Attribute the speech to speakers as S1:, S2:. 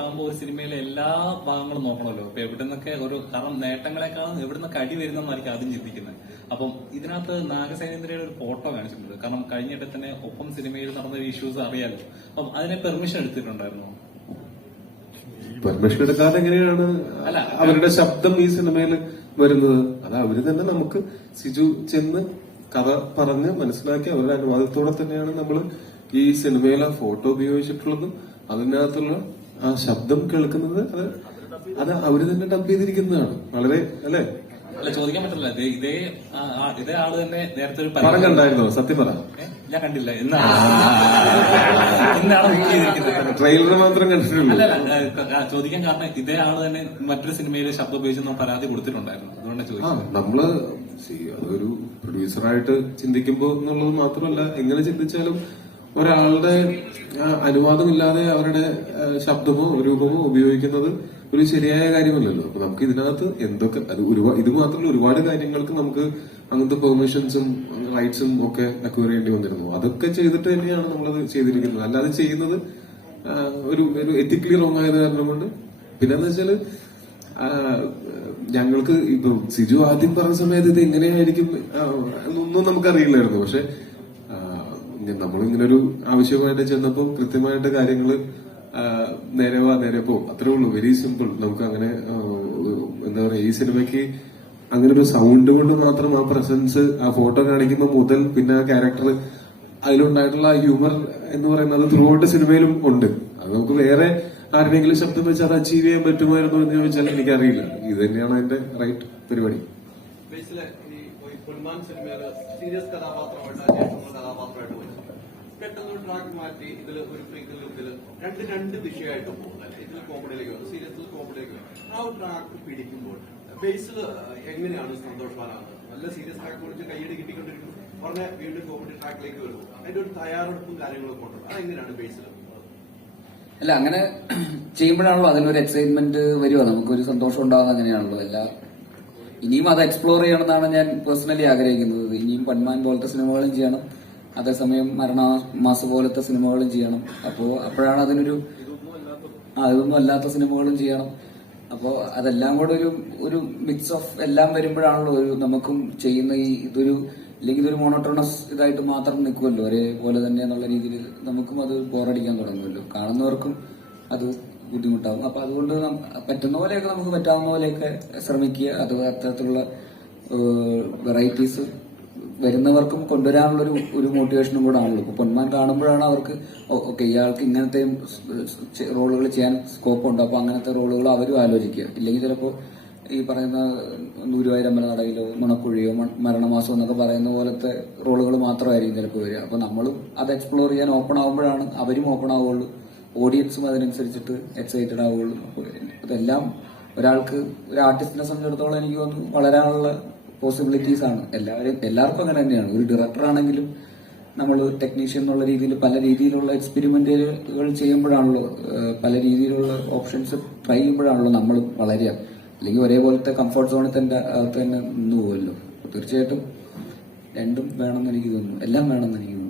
S1: ആകുമ്പോൾ ഒരു സിനിമയിലെ എല്ലാ ഭാഗങ്ങളും നോക്കണമല്ലോ. ഇപ്പൊ എവിടെ നിന്നൊക്കെ ഒരു കാരണം നേട്ടങ്ങളെക്കാളും എവിടെ നിന്നൊക്കെ അടി വരുന്നതായിരിക്കും ആദ്യം ചിന്തിക്കുന്നത്. അപ്പം ഇതിനകത്ത് നാഗസേനേന്ദ്രയുടെ ഒരു ഫോട്ടോ കാണിച്ചിട്ടുണ്ട്. കാരണം കഴിഞ്ഞിട്ട് തന്നെ ഒപ്പം സിനിമയിൽ നടന്ന ഒരു ഇഷ്യൂസ് അറിയാലോ. അപ്പം അതിനെ പെർമിഷൻ എടുത്തിട്ടുണ്ടായിരുന്നു?
S2: പെർമിഷൻ എടുക്കാതെ എങ്ങനെയാണ്
S1: അല്ല.
S2: അവരുടെ ശബ്ദം ഈ സിനിമയിൽ വരുന്നത്? അത് അവർ തന്നെ നമുക്ക് സിജു ചെന്ന് കഥ പറഞ്ഞ് മനസ്സിലാക്കി അവരുടെ അനുവാദത്തോടെ തന്നെയാണ് നമ്മൾ ഈ സിനിമയിലെ ഫോട്ടോ ഉപയോഗിച്ചിട്ടുള്ളതും. അതിനകത്തുള്ള ആ ശബ്ദം കേൾക്കുന്നത് അത് അത് അവർ തന്നെ ഡബ് ചെയ്തിരിക്കുന്നതാണ്. വളരെ അല്ലെ?
S1: അല്ല ചോദിക്കാൻ പറ്റില്ല ഇതേ ഇതേ ആൾ തന്നെ നേരത്തെ ഒരു
S2: കണ്ടായിരുന്നോ? സത്യം പറ?
S1: ഞാൻ കണ്ടില്ല. എന്നാണ്
S2: ട്രെയിലർ മാത്രം കണ്ടിട്ടുള്ളൂ.
S1: ചോദിക്കാൻ കാരണം ഇതേ ആൾ തന്നെ മറ്റൊരു സിനിമയിൽ ശബ്ദം ഉപയോഗിച്ച് നമ്മൾ പരാതി കൊടുത്തിട്ടുണ്ടായിരുന്നു. അതുകൊണ്ടാണ്
S2: ആ
S1: ചോദിച്ചത്.
S2: നമ്മൾ അതൊരു പ്രൊഡ്യൂസറായിട്ട് ചിന്തിക്കുമ്പോ എന്നുള്ളത് മാത്രമല്ല എങ്ങനെ ചിന്തിച്ചാലും ഒരാളുടെ അനുവാദമില്ലാതെ അവരുടെ ശബ്ദമോ രൂപമോ ഉപയോഗിക്കുന്നത് ഒരു ശരിയായ കാര്യമല്ലല്ലോ. അപ്പൊ നമുക്ക് ഇതിനകത്ത് എന്തൊക്കെ അത് ഒരുപാട് ഇത് മാത്രമല്ല ഒരുപാട് കാര്യങ്ങൾക്ക് നമുക്ക് അങ്ങനത്തെ പെർമിഷൻസും റൈറ്റ്സും ഒക്കെ അക്വയർ ചെയ്യേണ്ടി വന്നിരുന്നു. അതൊക്കെ ചെയ്തിട്ട് തന്നെയാണ് നമ്മളത് ചെയ്തിരിക്കുന്നത്. അല്ലാതെ ചെയ്യുന്നത് ഒരു ഒരു എത്തിക്കലി റോങ് ആയത് കാരണം കൊണ്ട്. പിന്നെന്ന് വെച്ചാൽ ഞങ്ങൾക്ക് ഇപ്പൊ സിജു ആദ്യം പറഞ്ഞ സമയത്ത് ഇത് എങ്ങനെയായിരിക്കും എന്നൊന്നും നമുക്കറിയില്ലായിരുന്നു. പക്ഷെ നമ്മളിങ്ങനെ ഒരു ആവശ്യമായിട്ട് ചെന്നപ്പോൾ കൃത്യമായിട്ട് കാര്യങ്ങൾ നേരവാ നേരെ വാ നേരെ പോ. അത്രേ ഉള്ളൂ. വെരി സിമ്പിൾ നമുക്ക് അങ്ങനെ എന്താ പറയാ ഈ സിനിമയ്ക്ക് അങ്ങനെ ഒരു സൗണ്ട് കൊണ്ട് മാത്രം ആ പ്രസൻസ് ആ ഫോട്ടോ കാണിക്കുമ്പോൾ മുതൽ പിന്നെ ആ ക്യാരക്ടർ അതിലുണ്ടായിട്ടുള്ള ഹ്യൂമർ എന്ന് പറയുന്നത് ത്രൂ ഔട്ട് സിനിമയിലും ഉണ്ട്. അത് നമുക്ക് വേറെ ആരുടെയെങ്കിലും ശബ്ദം വെച്ച് അത് അച്ചീവ് ചെയ്യാൻ പറ്റുമായിരുന്നു എന്ന് ചോദിച്ചാൽ എനിക്കറിയില്ല. ഇത് തന്നെയാണ് അതിന്റെ റൈറ്റ് പരിപാടി.
S3: ഈ ഈ സീരിയസ് കഥാപാത്രമായിട്ട് അന്വേഷണ കഥാപാത്രമായിട്ട് വരുന്നത് പെട്ടെന്ന് ട്രാക്ക് മാറ്റി ഇതിൽ ഒരു ഫ്രീക്കൽ ഇതിൽ രണ്ട് രണ്ട് വിഷയമായിട്ട് പോകുന്നത് ഇതിൽ കോമഡിയിലേക്ക് വന്നു. സീരിയസിൽ കോമഡിയിലേക്ക് വന്നു. ആ ഒരു ട്രാക്ക് പിടിക്കുമ്പോൾ ബേസിൽ എങ്ങനെയാണ് സന്തോഷവാനാണ് നല്ല സീരിയസ് ട്രാക്ക് കുറിച്ച് കൈയ്യടി കിട്ടിക്കൊണ്ടിരിക്കുന്നു. ഉടനെ വീണ്ടും കോമഡി ട്രാക്കിലേക്ക് വരുന്നു അതിന്റെ ഒരു തയ്യാറെടുപ്പും കാര്യങ്ങളൊക്കെ ഉണ്ട്. അതെങ്ങനെയാണ് ബേസിൽ
S4: അല്ല അങ്ങനെ ചെയ്യുമ്പോഴാണല്ലോ അതിനൊരു എക്സൈറ്റ്മെന്റ് വരിക നമുക്കൊരു സന്തോഷം ഉണ്ടാകുന്ന അങ്ങനെയാണല്ലോ. എല്ലാ ഇനിയും അത് എക്സ്പ്ലോർ ചെയ്യണമെന്നാണ് ഞാൻ പേഴ്സണലി ആഗ്രഹിക്കുന്നത്. ഇനിയും പന്മാൻ പോലത്തെ സിനിമകളും ചെയ്യണം. അതേസമയം മരണമാസ പോലത്തെ സിനിമകളും ചെയ്യണം. അപ്പോ അപ്പോഴാണ് അതിനൊരു അതൊന്നും അല്ലാത്ത സിനിമകളും ചെയ്യണം. അപ്പോ അതെല്ലാം കൂടെ ഒരു ഒരു മിക്സ് ഓഫ് എല്ലാം വരുമ്പോഴാണല്ലോ ഒരു നമുക്കും ചെയ്യുന്ന ഈ ഇതൊരു അല്ലെങ്കിൽ ഇതൊരു മോണോട്ടോണസ് ഇതായിട്ട് മാത്രം നിൽക്കുമല്ലോ. ഒരേപോലെ തന്നെ എന്നുള്ള രീതിയിൽ നമുക്കും അത് ബോറടിക്കാൻ തുടങ്ങുമല്ലോ. കാണുന്നവർക്കും അത് ബുദ്ധിമുട്ടാവും. അപ്പൊ അതുകൊണ്ട് പറ്റുന്ന പോലെയൊക്കെ നമുക്ക് പറ്റാവുന്ന പോലെയൊക്കെ ശ്രമിക്കുക. അത് അത്തരത്തിലുള്ള വെറൈറ്റീസ് വരുന്നവർക്കും കൊണ്ടുവരാനുള്ള ഒരു ഒരു മോട്ടിവേഷനും കൂടെ ആണല്ലോ ഇപ്പൊ പൊന്മാൻ കാണുമ്പോഴാണ് അവർക്ക് ഓക്കെ ഇയാൾക്ക് ഇങ്ങനത്തെ റോളുകൾ ചെയ്യാൻ സ്കോപ്പ് ഉണ്ട് അപ്പൊ അങ്ങനത്തെ റോളുകൾ അവരും ആലോചിക്കുക. ഇല്ലെങ്കിൽ ചിലപ്പോ ഈ പറയുന്ന ഗുരുവായൂർ അമ്പലനടയിലോ മണക്കുഴിയോ മരണമാസോ എന്നൊക്കെ പറയുന്ന പോലത്തെ റോളുകൾ മാത്രമായിരിക്കും ചിലപ്പോൾ വരിക. അപ്പൊ നമ്മളും അത് എക്സ്പ്ലോർ ചെയ്യാൻ ഓപ്പൺ ആകുമ്പോഴാണ് അവരും ഓപ്പൺ ആവുകയുള്ളൂ ഓഡിയൻസും അതിനനുസരിച്ചിട്ട് എക്സൈറ്റഡ് ആവുകയുള്ളൂ. ഇതെല്ലാം ഒരാൾക്ക് ഒരു ആർട്ടിസ്റ്റിനെ സംബന്ധിച്ചിടത്തോളം എനിക്ക് തോന്നുന്നു വളരാനുള്ള പോസിബിലിറ്റീസ് ആണ്. എല്ലാവരും എല്ലാവർക്കും അങ്ങനെ തന്നെയാണ്. ഒരു ഡയറക്ടർ ആണെങ്കിലും നമ്മൾ ടെക്നീഷ്യൻ എന്നുള്ള രീതിയിൽ പല രീതിയിലുള്ള എക്സ്പെരിമെന്റുകൾ ചെയ്യുമ്പോഴാണല്ലോ പല രീതിയിലുള്ള ഓപ്ഷൻസ് ട്രൈ ചെയ്യുമ്പോഴാണല്ലോ നമ്മൾ വളരുക. അല്ലെങ്കിൽ ഒരേപോലത്തെ കംഫർട്ട് സോണിൽ തന്നെ തന്നെ നിന്ന് പോകുമല്ലോ തീർച്ചയായിട്ടും രണ്ടും വേണമെന്ന് എനിക്ക് തോന്നുന്നു. എല്ലാം വേണമെന്ന് എനിക്ക്